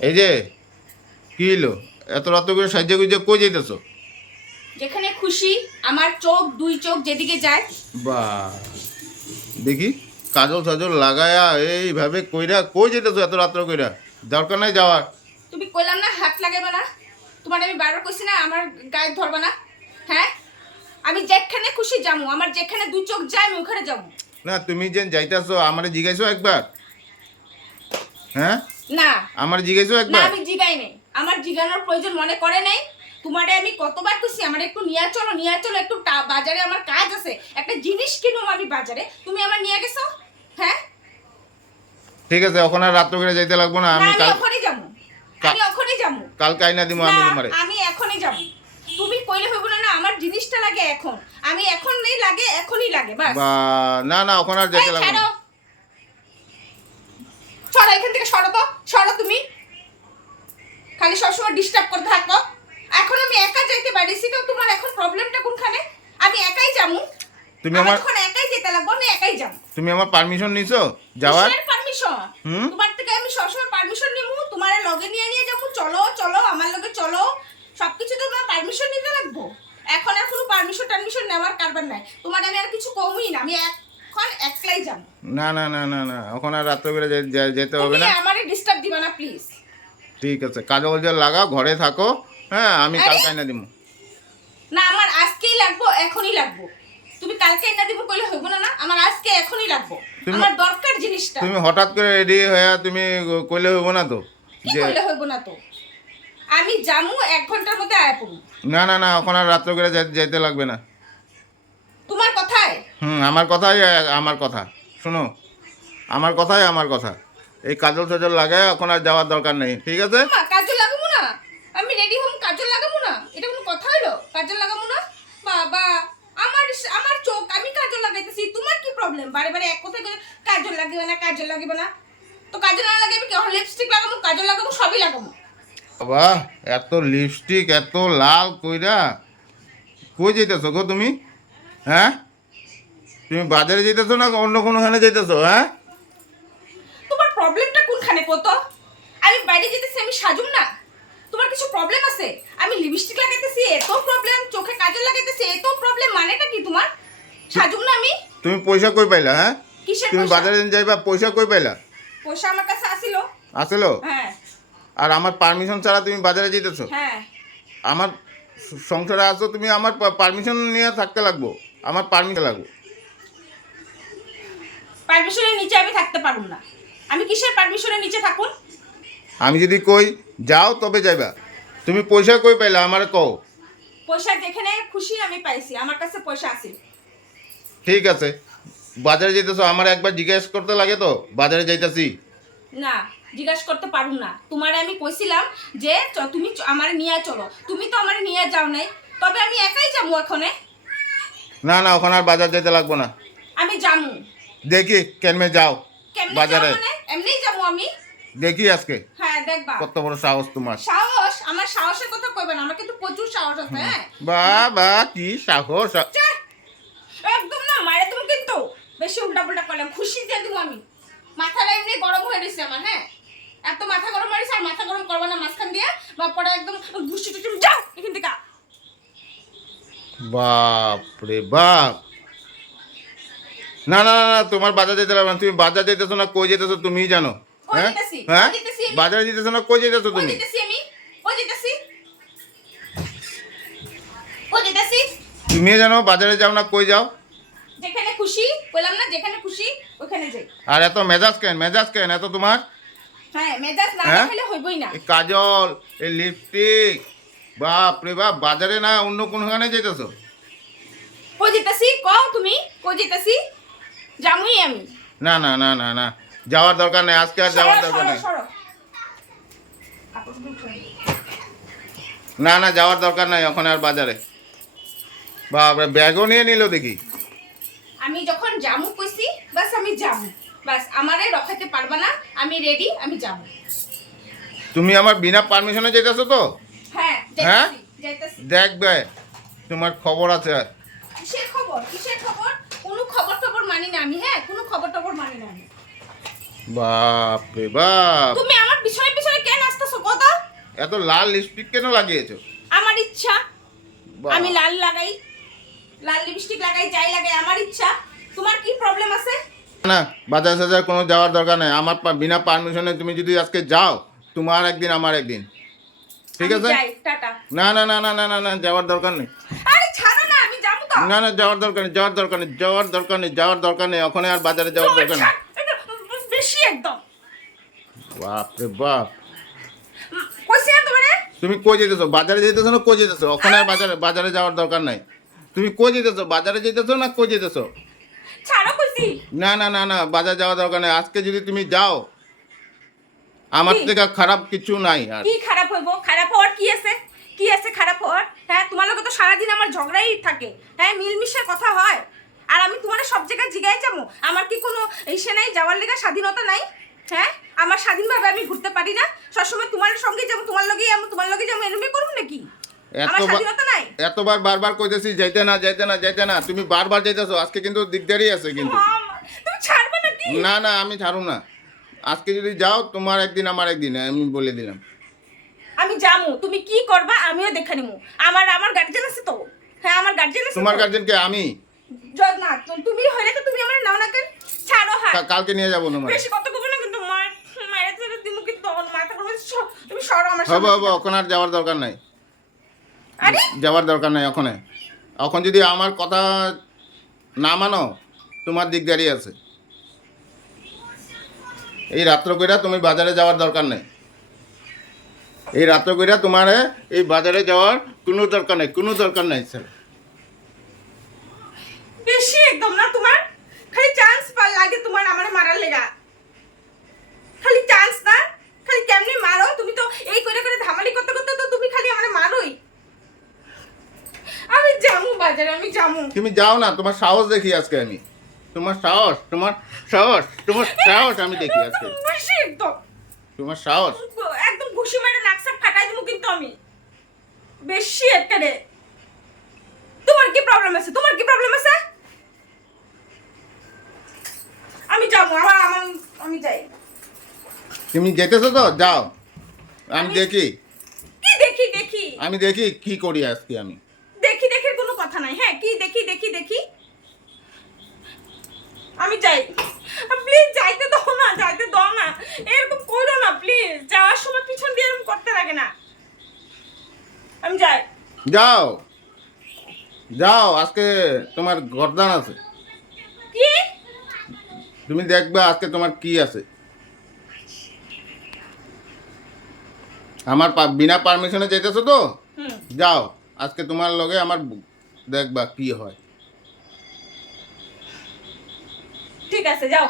এই যে কি হলো, এত রাত করে সাহায্য গুজে কই যাইতেছো? যেখানে খুশি, আমার চোখ দুই চোখ যেদিকে যায়। বা দেখি কাজল সাজল লাগায়া এইভাবে কইরা কই যেতেছো এত রাত্র কইরা? দরকার নাই যাওয়ার। তুমি কইলাম না হাত লাগাইবে না, তোমার আমি বারবার কইছি না আমার গায়ে ধরবা না। হ্যাঁ, আমি যেখানে খুশি যাবো, আমার যেখানে দুই চোখ যায় আমি ওখানে যাবো। না তুমি যে যাইতেছো আমারে জিজ্ঞাসো একবার? হ্যাঁ, না আমার জিজ্ঞাসা না, একবার? আমি জিগাই নাই, আমার জিগানোর প্রয়োজন মনে করে নাই। তোমারে আমি কতবার কইছি আমার একটু নিয়ে চলো একটু বাজারে আমার কাজ আছে, একটা জিনিস কিনুম আমি বাজারে, তুমি আমার নিয়ে গেছো। হ্যাঁ, ঠিক আছে, এখন আর রাত্র করে যাইতে লাগবো না। না আমি আমি কাল ওখানেই যাবো, আমি ওখানেই যাবো। কালকে আইনা দিব আমি না, তোমারে। আমি এখনই যাব। তুমি কইলে হইব না, না আমার জিনিসটা লাগে এখন, আমি এখন নেই লাগে, এখনই লাগে বাস। বা না না, এখন আর যেতে এই লাগবো না। ছাড়ো, সরো এখান থেকে, সরো তো, সরো তুমি। খালি সবসময় ডিস্টার্ব করতে থাকো। এখন আমি একা যাইতে পারিছি, তো তোমার এখন প্রবলেমটা কোনখানে? আমি একাই যামু, তুমি আমার আমার এখন একাই যেতে লাগবে, আমি একাই যাবো। তুমি আমার পারমিশন নিছো যাওয়ার? পারমিশন? হুম? তোমার থেকে আমি সবসময় পারমিশন নিমু, তোমার লগে নিয়ে নিয়ে যাবো, চলো চলো আমার লগে চলো, সবকিছু তো তোমার পারমিশন নিতে লাগবো। এখন আর কোনো পারমিশন নেওয়ার কারবার নাই, তোমার আমি আর কিছু কমই না, আমি এখন একলাই যাবো। না না না না না, এখন আর রাত্র করে যেতে হবে তুমি না। আমারে ডিস্টার্ব দিবা না প্লিজ। ঠিক আছে, কাজল জল লাগাও, ঘরে থাকো। হ্যাঁ, আমি আরে! কালকে আইনা দিব। না, আমার আজকেই লাগবো, এখনই লাগবো। তুমি কালকে এনে দিব কইলে হইব না, না আমার আজকে এখনই লাগবো, তুমি আমার দরকার জিনিসটা। তুমি হঠাৎ করে রেডি হয়ে তুমি কইলে হইব না তো কি যে কইলে হইব না তো? আমি জামু 1 ঘন্টার মধ্যে আয়া পড়ব। না না না, এখন আর রাত্র করে যেতে লাগবে না। তোমার কথায়? আমার কথাই আমার কথা। শোনো, আমার কথাই আমার কথা। এই কাজল সাজল লাগায় এখন আর যাওয়ার দরকার নেই, ঠিক আছে? মা কাজল লাগাবো না, আমি রেডি হম কাজল লাগাবো না, এটা কোনো কথা হলো? কাজল লাগাবো না বাবা, আমার আমার চোখ, আমি কাজল লাগাইতেছি, তোমার কি প্রবলেম? বারে বারে এক কথা করে কাজল লাগিবে না, কাজল লাগিবে না। তো কাজল না লাগাইবে কি? লিপস্টিক লাগাবো, কাজল লাগাবো, সবই লাগাবো। বাবা, এত লিপস্টিক এত লাল কইরা কই যেতেছো গো তুমি? হ্যাঁ, তুমি বাজারে যেতেছো না অন্য কোনোখানে যেতেছো? হ্যাঁ, তোমার প্রবলেমটা কোনখানে কত? আমি বাইরে যেতেছি, আমি সাজুম না? তোমার কিছু প্রবলেম আছে? আমি লিপস্টিক লাগাইতেছি, এত প্রবলেম, চোখে কাজল লাগাইতেছি, এত প্রবলেম, মানেটা কি তোমার? সাজুম না আমি? তুমি পয়সা কই পাইলা? হ্যাঁ, কিসের তুমি পয়সা? বাজারে যাইবা, পয়সা কই পাইলা? পয়সা আমার কাছে আসিল। আসলো? হ্যাঁ আর আমার পারমিশন ছাড়া তুমি বাজারে যেতেছো? হ্যাঁ, আমার সংসারে আছো তুমি, আমার পারমিশন নিয়ে থাকতে লাগবো। আমার পারমিশন লাগবে। পারমিশনের নিচে আমি থাকতে পারুম না। আমি কিসের পারমিশনের নিচে থাকুন? আমি যদি কই যাও তবে যাইবা। তুমি পয়সা কই পাইলা আমার কও। পয়সা যেখানে খুশি আমি পাইছি, আমার কাছে পয়সা আছে। ঠিক আছে, বাজারে যেতেছো আমার একবার জিজ্ঞেস করতে লাগে তো বাজারে যাইতাছি? না, জিজ্ঞাসা করতে পারুম না। তোমারে আমি কইছিলাম যে তুমি আমারে নিয়ে চলো, তুমি তো আমারে নিয়ে যাও নাই, তবে আমি একাই যাবো এখনে। না না, ওখানে আর বাজার যেতে লাগবো না। আমি যামু। দেখি কেমনে যাও কেমনে বাজারে। যাবো মানে? এমনিই যাবো আমি। দেখি আজকে হ্যাঁ দেখবা। কত বড় সাহস তোমার। সাহস? আমার সাহসের কথা কইবে না, আমার কিন্তু প্রচুর সাহস আছে। হ্যাঁ, বা বা কি সাহস! চ্যাঃ, একদম না মারে তুমি কিন্তু বেশি উল্টাপাল্টা করলাম, খুশি দিয়ে দিব আমি। মাথাটা এমনি গরম হয়ে গেছে আমার। হ্যাঁ, এত মাথা গরম হয়ে গেছে, আর মাথা গরম করবে না মাঝখান দিয়ে, বা পরে একদম ঘুষি টুসি যাও এখান থেকে। বাপ রে বাপ! না না না না, তোমার বাজার যেতে লাগবে না। তুমি বাজার যেতেছো না কই যেতেছো তুমিই জানো। কই হ্যাঁ যেতেছি? হ্যাঁ, কই যেতেছি আমি? বাজারে যেতেছো না কই যেতেছো কই তুমি? যেতেছি আমি? কই যেতেছি? কই যেতেছি? তুমি জানো বাজারে যাও না কই যাও? যেখানে খুশি বললাম না, যেখানে খুশি ওখানে যাই। আর এত মেজাজ কেন এত তোমার? হ্যাঁ, মেজাজ না হ্যাঁ? দেখালে হইবই না। এই কাজল, এই লিপস্টিক, বাপ রে বাপ, বাজারে না অন্য কোনখানে যেতেছো? কই যেতেছি কও তুমি? কই যেতেছি? যামুই আমি। না না না না না, যাওয়ার দরকার নেই, আজকে আর যাওয়ার দরকার নেই। সরো। না না, যাওয়ার দরকার নাই ওখানে আর বাজারে। বাপ রে, ব্যাগও নিয়ে নিল দেখি। আমি যখন জামু কইছি বাস আমি যাবো, বাস আমারে রখাতে পারবা না, আমি রেডি, আমি যাবো। তুমি আমার বিনা পারমিশনে যেতেছো তো? হ্যাঁ হ্যাঁ? যাইতাছি। দেখবে তোমার খবর আছে। কিসের খবর? কিসের খবর? কোনো খবর মানি না আমি। হ্যাঁ, কোনো খবর মানি না আমি। বাপ রে বাপ! তুমি আমার পিছনে পিছনে কেন আসতেছো? এত লাল লিপস্টিক কেন লাগিয়েছো? আমার ইচ্ছা, বাহ। আমি লাল লাগাই, লাল লিপস্টিক লাগাই, যাই লাগাই, আমার ইচ্ছা। তোমার কি প্রবলেম আছে? না, বাজার সাজার কোনো যাওয়ার দরকার নেই। আমার বিনা পারমিশনে তুমি যদি আজকে যাও, তোমার একদিন আমার একদিন, ঠিক আমি আছে? যাই, টাটা। না না না না না না না, যাওয়ার দরকার নেই। আরে ছাড়ো না, আমি যাবো তো। না না, যাওয়ার দরকার নেই, যাওয়ার দরকার নেই, যাওয়ার দরকার নেই, যাওয়ার দরকার নেই। ওখানে আর বাজারে যাওয়ার তোমার দরকার নেই। এটা বেশি একদম। বাপ রে বাপ। কইছি না তোমারে? তুমি কই যেতেছো? বাজারে যেতেছো না কই যেতেছো? ওখানে আর বাজারে যাওয়ার দরকার নাই। তুমি কই যেতেছো? বাজারে যেতেছো না কই যেতেছো? ছাড়ো কইছি। না না না না, বাজার যাওয়ার দরকার নেই। আজকে যদি তুমি যাও, আমার কি? থেকে খারাপ কিছু নাই আর। কি খারাপ হইব? খারাপ হওয়ার কি আছে? কি আছে খারাপ হওয়ার? হ্যাঁ, তোমার লগে তো সারাদিন আমার ঝগড়াই থাকে। হ্যাঁ, মিলমিশের কথা হয়। আর আমি তোমার সব জায়গায় জিগাই যাবো? আমার কি কোনো ইসে নাই, যাওয়ার লেগে স্বাধীনতা নাই? হ্যাঁ, আমার স্বাধীনভাবে আমি ঘুরতে পারি না? সবসময় তোমার সঙ্গে যাবো, তোমার লগেই যাবো, তোমার লগে যাবো, এরমই করবো নাকি? আমার স্বাধীনতা নাই? এতবার বারবার কইতেছি যাইতে না যাইতে না যাইতে না, তুমি বারবার যাইতেছো। আজকে কিন্তু দিকদারি আছে কিন্তু। তুমি ছাড়বে নাকি? না না, আমি ছাড়ু না। আজকে যদি যাও, তোমার একদিন আমার একদিন, আমি বলে দিলাম। আমি যাবো, তুমি কি করবা আমিও দেখে নিবো। আমার গার্জেন আছে তো। হ্যাঁ, আমার গার্জেন আছে। তোমার গার্জেনকে আমি না, তুমি হইলে তো তুমি আমার নাও না কেন? ছাড়ো। হ্যাঁ, কালকে নিয়ে যাবো তোমার। বেশি কথা কইবো না কিন্তু মায়ের ছেড়ে দিমু কিন্তু তখন মাথা করবে। তুমি সরো আমার হবে সামনে হবে, থেকে। ওখানে আর যাওয়ার দরকার নাই। আরে যাওয়ার দরকার নাই ওখানে। এখন যদি আমার কথা না মানো, তোমার দিকদারি আছে। এই রাত্র কইরা তুমি বাজারে যাওয়ার দরকার নেই। এই রাত্র কইরা তোমার এই বাজারে যাওয়ার কোনো দরকার নেই, কোনো দরকার নাই স্যার। বেশি একদম না তোমার। খালি চান্স লাগে তোমার আমারে মারার লেগা। খালি চান্স না, খালি কেমনে মারো তুমি তো। এই করে করে ধামালি করতে করতে তো তুমি খালি আমারে মারোই। আমি যামু বাজারে, আমি যামু। তুমি যাও না, তোমার সাহস দেখি আজকে আমি। তোমার সাহস, তোমার সাহস, তোমার সাহস আমি দেখি আজকে। বেশি একদম। তোমার সাহস। একদম ঘুষি মারে নাকসাক ফাটাই দিমু কিন্তু আমি। বেশি এটারে। তোমার কি প্রবলেম আছে? তোমার কি প্রবলেম আছে? আমি যাবো, আমি যাই। তুমি যেতেছো তো যাও, আমি দেখি। কি দেখি? আমি দেখি কি করি আজকে আমি। দেখি কোনো কথা নাই। হ্যাঁ, কি দেখি? আমি যাই। প্লিজ যাইতে দাও না। এরকম করো না প্লিজ। যাওয়ার সময় পিছন দিয়ে এরকম করতে লাগে না। আমি যাই। যাও যাও, আজকে তোমার গর্দান আছে। কি? তুমি দেখবে আজকে তোমার কি আছে। আমার বিনা পারমিশনে যেতেছো তো, হুম। যাও। আজকে তোমার লগে আমার দেখবা কি হয়। ঠিক আছে, যাও।